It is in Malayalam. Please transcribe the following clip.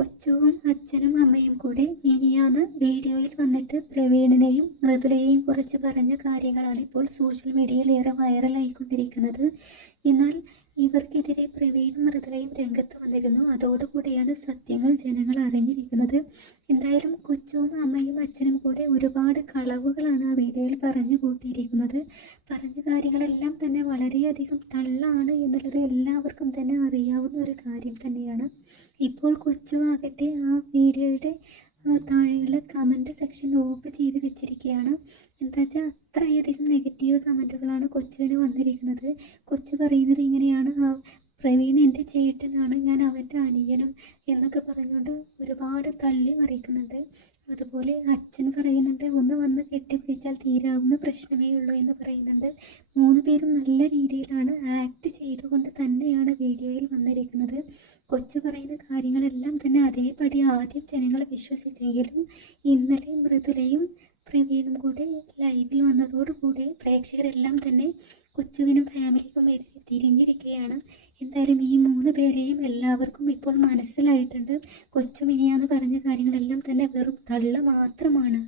കൊച്ചുവും അച്ഛനും അമ്മയും കൂടെ മിനിയാന്ന് വീഡിയോയിൽ വന്നിട്ട് പ്രവീണിനെയും മൃദുലയെയും കുറിച്ച് പറഞ്ഞ കാര്യങ്ങളാണ് ഇപ്പോൾ സോഷ്യൽ മീഡിയയിൽ ഏറെ വൈറലായിക്കൊണ്ടിരിക്കുന്നത് എന്നാൽ ഇവർക്കെതിരെ പ്രവീണും മൃദുലയും രംഗത്ത് വന്നിരുന്നു. അതോടുകൂടിയാണ് സത്യങ്ങൾ ജനങ്ങൾ അറിഞ്ഞിരിക്കുന്നത്. എന്തായാലും കൊച്ചുവും അമ്മയും അച്ഛനും കൂടെ ഒരുപാട് കളവുകളാണ് ആ വീഡിയോയിൽ പറഞ്ഞു കൂട്ടിയിരിക്കുന്നത്. പറഞ്ഞ കാര്യങ്ങളെല്ലാം തന്നെ വളരെയധികം തള്ളാണ് എന്നുള്ളത് എല്ലാവർക്കും തന്നെ അറിയാവുന്ന ഒരു കാര്യം തന്നെയാണ്. ഇപ്പോൾ കൊച്ചു ആകട്ടെ ആ വീഡിയോയുടെ താഴെയുള്ള കമന്റ് സെക്ഷൻ ഓഫ് ചെയ്ത് വെച്ചിരിക്കുകയാണ്. എന്താ വെച്ചാൽ അത്രയധികം നെഗറ്റീവ് കമന്റുകളാണ് കൊച്ചുവിന് വന്നിരിക്കുന്നത്. കൊച്ചു പറയുന്നത് ഇങ്ങനെയാണ്. പ്രവീൺ എന്റെ ചേട്ടനാണ്. ഞാൻ അവന്റെ അനിയനും എന്നൊക്കെ പറഞ്ഞുകൊണ്ട് ഒരുപാട് തള്ളി മറിക്കുന്നുണ്ട്. അതുപോലെ അച്ഛൻ പറയുന്നുണ്ട് ഒന്ന് വന്ന് കെട്ടിപ്പിടിച്ചാൽ തീരാവുന്ന പ്രശ്നമേ ഉള്ളൂ എന്ന് പറയുന്നുണ്ട്. മൂന്ന് പേരും നല്ല രീതിയിലാണ് ആക്ട് ചെയ്തുകൊണ്ട് തന്നെയാണ് വീഡിയോയിൽ വന്നിരിക്കുന്നത്. കൊച്ചു പറയുന്ന കാര്യങ്ങളെല്ലാം തന്നെ അതേപടി ആദ്യം ജനങ്ങൾ വിശ്വസിച്ചെങ്കിലും ഇന്നലെ മൃദുലയും പ്രവീണും കൂടെ ലൈവിൽ വന്നതോടുകൂടി പ്രേക്ഷകരെല്ലാം തന്നെ കൊച്ചുവിനും ഫാമിലിക്കും എതിരെ തിരിഞ്ഞിരിക്കുകയാണ് എന്തായാലും ഈ മൂന്ന് പേരെയും എല്ലാവർക്കും ഇപ്പോൾ മനസ്സിലായിട്ടുണ്ട്. കൊച്ചു മിനിയാന്ന് പറഞ്ഞ കാര്യങ്ങളെല്ലാം തന്നെ വെറും തള്ള മാത്രമാണ്.